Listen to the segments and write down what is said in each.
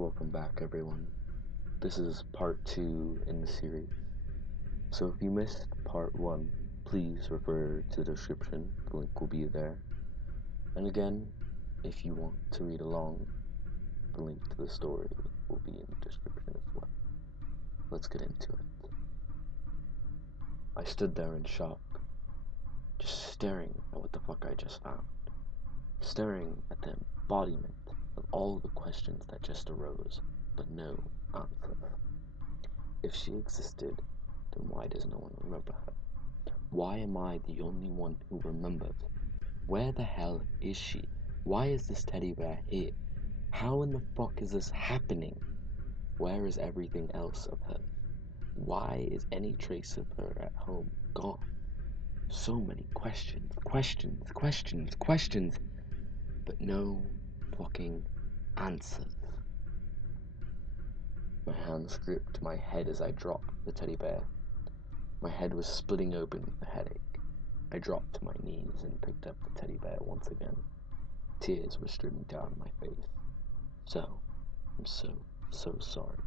Welcome back, everyone. This is part 2 in the series. So if you missed part 1, please refer to the description. The link will be there. And again, if you want to read along, the link to the story will be in the description as well. Let's get into it. I stood there in shock, just staring at what the fuck I just found. Staring at the embodiment of all the questions that just arose, but no answers. If she existed, then why does no one remember her? Why am I the only one who remembers? Where the hell is she? Why is this teddy bear here? How in the fuck is this happening? Where is everything else of hers? Why is any trace of her at home gone? So many questions, but no fucking answers. My hands gripped my head as I dropped the teddy bear. My head was splitting open with a headache. I dropped to my knees and picked up the teddy bear once again. Tears were streaming down my face. So, I'm so sorry.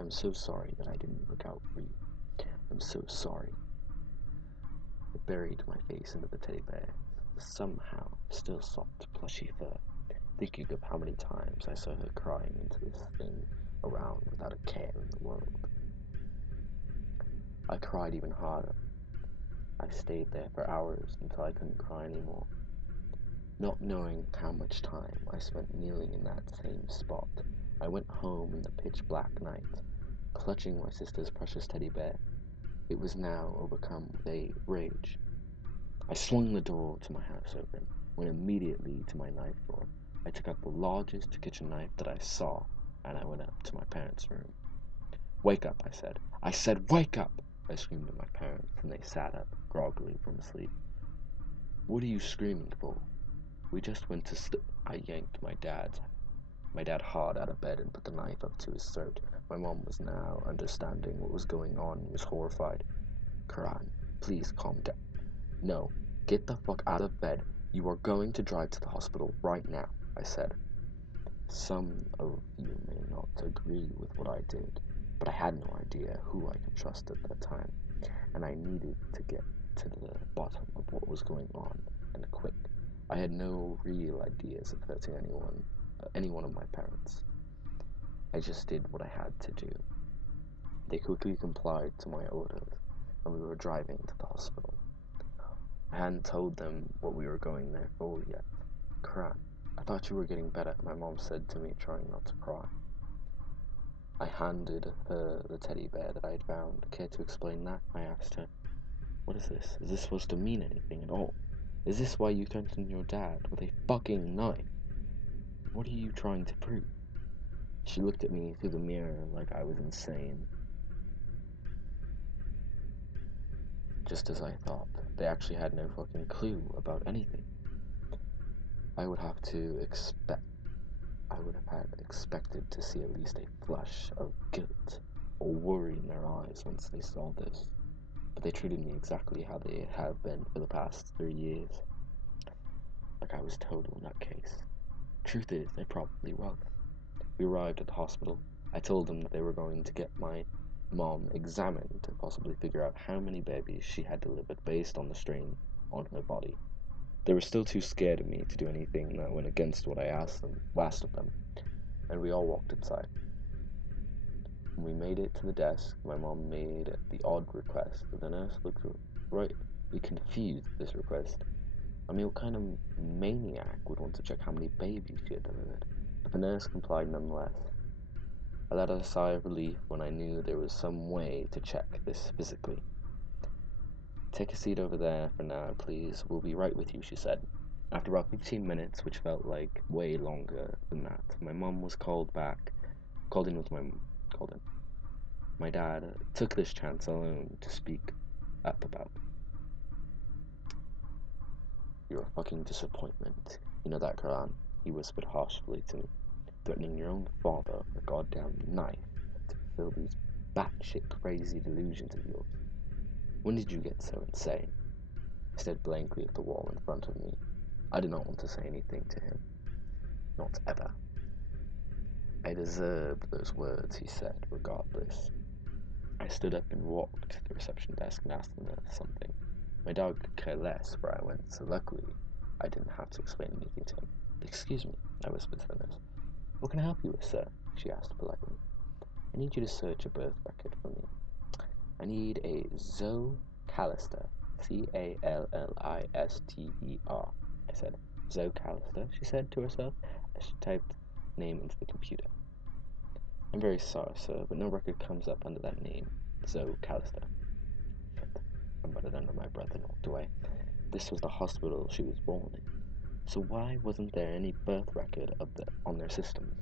I'm so sorry that I didn't look out for you. I'm so sorry. I buried my face into the teddy bear, somehow still soft, plushy fur, thinking of how many times I saw her crying into this thing around without a care in the world. I cried even harder. I stayed there for hours until I couldn't cry anymore. Not knowing how much time I spent kneeling in that same spot, I went home in the pitch black night, clutching my sister's precious teddy bear. It was now overcome with a rage. I swung the door to my house open, went immediately to my knife drawer. I took out the largest kitchen knife that I saw, and I went up to my parents' room. Wake up, I said. I said, wake up! I screamed at my parents, and they sat up, groggily from sleep. What are you screaming for? We just went to sleep. I yanked my dad hard out of bed and put the knife up to his throat. My mom was now understanding what was going on and was horrified. Karan, please calm down. No, get the fuck out of bed. You are going to drive to the hospital right now, I said. Some of you may not agree with what I did, but I had no idea who I could trust at that time, and I needed to get to the bottom of what was going on, and quick. I had no real ideas of hurting any one of my parents. I just did what I had to do. They quickly complied to my orders, and we were driving to the hospital. I hadn't told them what we were going there for yet. Karan, I thought you were getting better, my mom said to me, trying not to cry. I handed her the teddy bear that I had found. Care to explain that? I asked her. What is this? Is this supposed to mean anything at all? Is this why you threatened your dad with a fucking knife? What are you trying to prove? She looked at me through the mirror like I was insane. Just as I thought, they actually had no fucking clue about anything. I would have to expect I would have had expected to see at least a flush of guilt or worry in their eyes once they saw this, but they treated me exactly how they have been for the past 3 years, like I was total nutcase. Truth is, they probably was. We arrived at the hospital. I told them that they were going to get my mom examined to possibly figure out how many babies she had delivered based on the strain on her body. They were still too scared of me to do anything that went against what I asked of them, and we all walked inside. When we made it to the desk, my mom made the odd request. The nurse looked rightly confused at this request. I mean, what kind of maniac would want to check how many babies she had delivered? But the nurse complied nonetheless. I let out a sigh of relief when I knew there was some way to check this physically. Take a seat over there for now, please. We'll be right with you, she said. After about 15 minutes, which felt like way longer than that, my mom was called in with called in. My dad took this chance alone to speak up about me. You're a fucking disappointment. You know that, Karan? He whispered harshly to me, threatening your own father with a goddamn knife to fulfill these batshit crazy delusions of yours. When did you get so insane? I stared blankly at the wall in front of me. I did not want to say anything to him. Not ever. I deserved those words, he said, regardless. I stood up and walked to the reception desk and asked the nurse something. My dog could care less where I went, so luckily I didn't have to explain anything to him. Excuse me, I whispered to the nurse. What can I help you with, sir? She asked politely. I need you to search a birth record for me. I need a Zoe Callister. Callister, I said. Zoe Callister, she said to herself as she typed name into the computer. I'm very sorry, sir, but no record comes up under that name. Zoe Callister. Shit. I muttered under my breath and walked away. This was the hospital she was born in. So why wasn't there any birth record on their systems?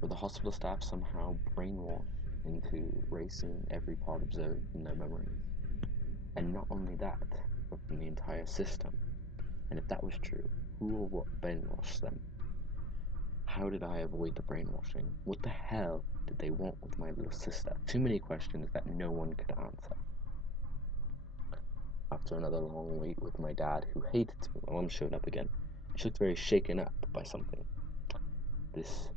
Were the hospital staff somehow brainwashed into erasing every part of Zoe from their memories? And not only that, but from the entire system. And if that was true, who or what brainwashed them? How did I avoid the brainwashing? What the hell did they want with my little sister? Too many questions that no one could answer. After another long wait with my dad, who hated me, my mum showed up again. She looked very shaken up by something. This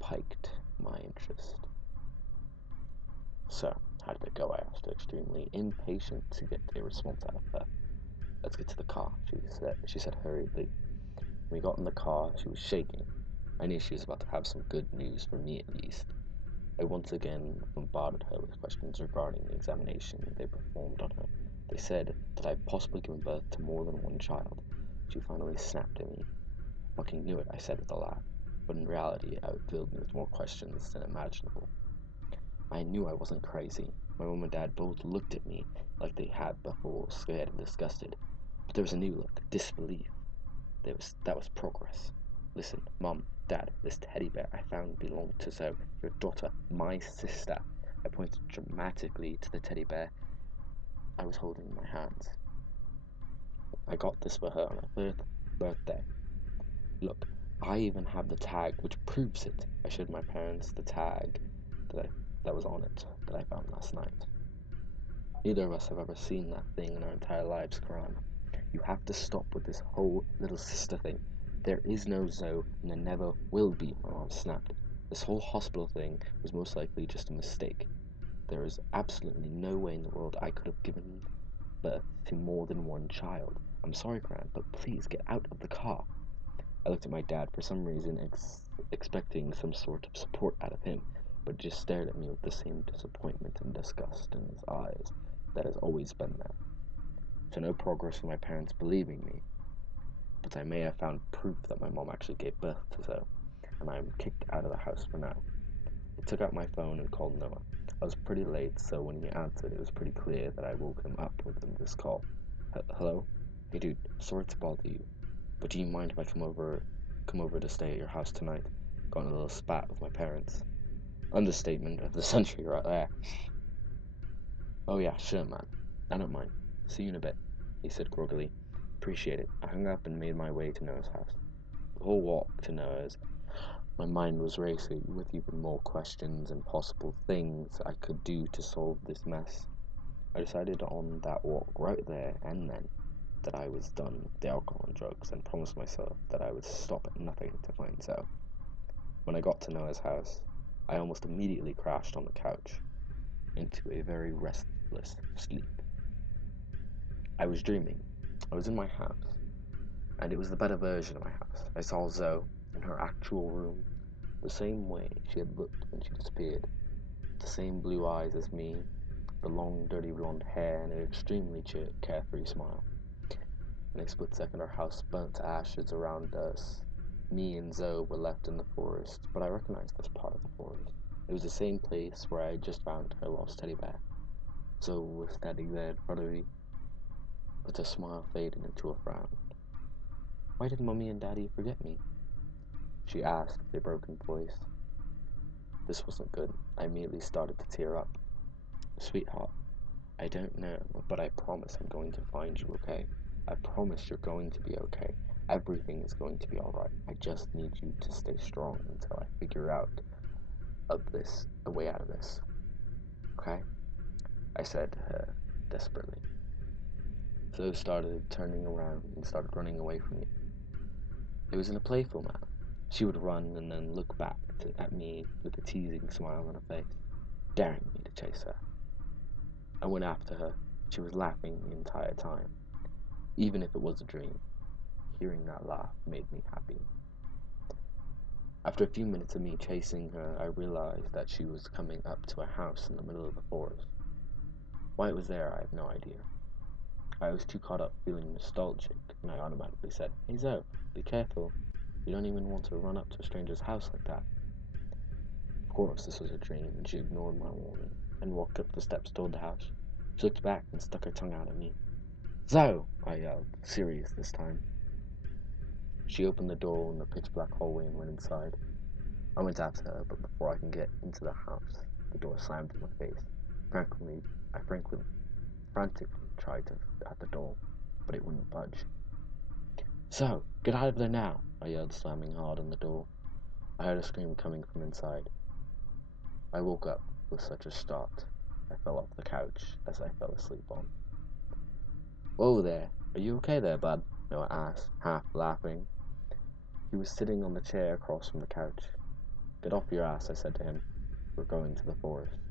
piqued my interest. So, how did it go? I asked her, extremely impatient to get a response out of her. Let's get to the car, she said hurriedly. When we got in the car, she was shaking. I knew she was about to have some good news, for me at least. I once again bombarded her with questions regarding the examination they performed on her. They said that I'd possibly given birth to more than one child. She finally snapped at me. I fucking knew it, I said with a laugh. But in reality, it filled me with more questions than imaginable. I knew I wasn't crazy. My mom and dad both looked at me like they had before, scared and disgusted. But there was a new look, disbelief. That was progress. Listen, Mom, Dad, this teddy bear I found belonged to Zoe, your daughter, my sister. I pointed dramatically to the teddy bear I was holding in my hands. I got this for her on her third birthday. Look, I even have the tag which proves it. I showed my parents the tag that was on it that I found last night. Neither of us have ever seen that thing in our entire lives, Karan. You have to stop with this whole little sister thing. There is no Zoe, and there never will be, my mom snapped. This whole hospital thing was most likely just a mistake. There is absolutely no way in the world I could have given birth to more than one child. I'm sorry, Gran, but please get out of the car. I looked at my dad for some reason, expecting some sort of support out of him, but just stared at me with the same disappointment and disgust in his eyes that has always been there. So no progress in my parents believing me, but I may have found proof that my mom actually gave birth to Zoe, and I am kicked out of the house for now. I took out my phone and called Noah. I was pretty late, so when he answered, it was pretty clear that I woke him up with this call. Hello? Hey dude, sorry to bother you, but do you mind if I come over to stay at your house tonight? Got in a little spat with my parents. Understatement of the century right there. Oh yeah, sure man. I don't mind. See you in a bit, he said groggily. Appreciate it. I hung up and made my way to Noah's house. The whole walk to Noah's, my mind was racing with even more questions and possible things I could do to solve this mess. I decided on that walk right there and then that I was done with the alcohol and drugs and promised myself that I would stop at nothing to find Zoe. When I got to Noah's house, I almost immediately crashed on the couch into a very restless sleep. I was dreaming. I was in my house, and it was the better version of my house. I saw Zoe in her actual room, the same way she had looked when she disappeared. The same blue eyes as me, the long, dirty blonde hair, and an extremely carefree smile. In a split second, our house burnt to ashes around us. Me and Zoe were left in the forest, but I recognized this part of the forest. It was the same place where I had just found her lost teddy bear. Zoe was standing there in front of me, but her smile faded into a frown. Why did Mummy and Daddy forget me? She asked with a broken voice. This wasn't good. I immediately started to tear up. Sweetheart, I don't know, but I promise I'm going to find you, okay? I promise you're going to be okay. Everything is going to be alright. I just need you to stay strong until I figure out a way out of this. Okay? I said to her desperately. Zoe started turning around and started running away from me. It was in a playful manner. She would run and then look back at me with a teasing smile on her face, daring me to chase her. I went after her. She was laughing the entire time. Even if it was a dream, hearing that laugh made me happy. After a few minutes of me chasing her, I realized that she was coming up to a house in the middle of the forest. Why it was there, I have no idea. I was too caught up feeling nostalgic, and I automatically said, "Hey Zoe, be careful. You don't even want to run up to a stranger's house like that." Of course, this was a dream, and she ignored my warning and walked up the steps toward the house. She looked back and stuck her tongue out at me. "Zoe!" I yelled, serious this time. She opened the door in the pitch black hallway and went inside. I went after her, but before I could get into the house, the door slammed in my face. I frantically tried to at the door, but it wouldn't budge. "So, get out of there now!" I yelled, slamming hard on the door. I heard a scream coming from inside. I woke up with such a start. I fell off the couch as I fell asleep on. "Whoa there! Are you okay there, bud?" Noah asked, half laughing. He was sitting on the chair across from the couch. "Get off your ass," I said to him. "We're going to the forest."